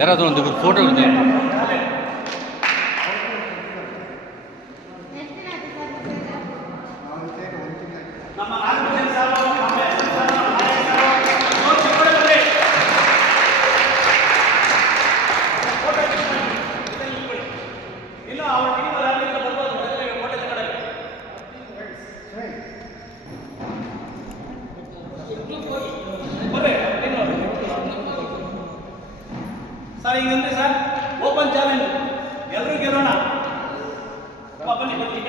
ಯಾರಾದರೂ ಒಂದು ಫೋಟೋ ಇದೆ. ಸರ್ ಹಿಂಗಂದ್ರೆ ಸರ್ ಓಪನ್ ಚಾಲೆಂಜ್ ಎಲ್ಲರೂ ಗೆಲ್ಲೋಣ. ಬನ್ನಿ ಬನ್ನಿ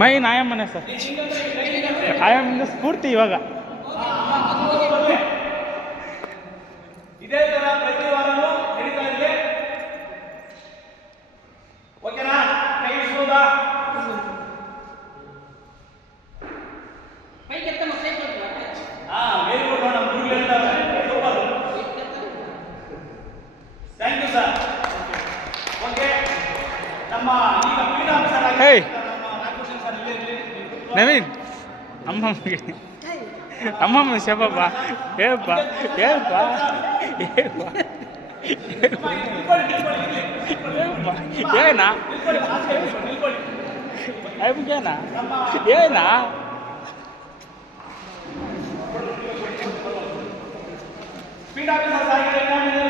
ಮೈ ನಾಯಮ್ಮನೆ ಸರ್, ಆಯಮ್ಮನ ಸ್ಫೂರ್ತಿ ಇವಾಗ. ಇದೇ ತರ ಪ್ರತಿ ವಾರನೂ ನಡೀತಾ ಇದೆ. ಓಕೆನಾ? ಕೈ ಇಳಿಸ್ಬೋದಾ? Very good. ನಮ್ಮ ಗುರು ಹೇಳ್ತಾರೆ super. Thank you sir. Okay, ನಮ್ಮ ಈಗ ಪೀಠ ಆಫೀಸರ್ ಆಗಿ ಹೇಯ್ ನಮ್ಮ ನಾಗಭೂಷಣ್ ಸರ್ ಇಲ್ಲೇ ಇರಲಿ. ನವೀನ್, ಅಮ್ಮಮ್ಮಗೆ ಅಮ್ಮಮ್ಮ ಶಬಬ್ಬ ಹೇಳಪ್ಪ ಹೇಳಪ್ಪ ಏನಾ ಅಯ್ಯನ ಏನಾ ಪೀಠ ಆಫೀಸರ್ ಆಗಿದೆ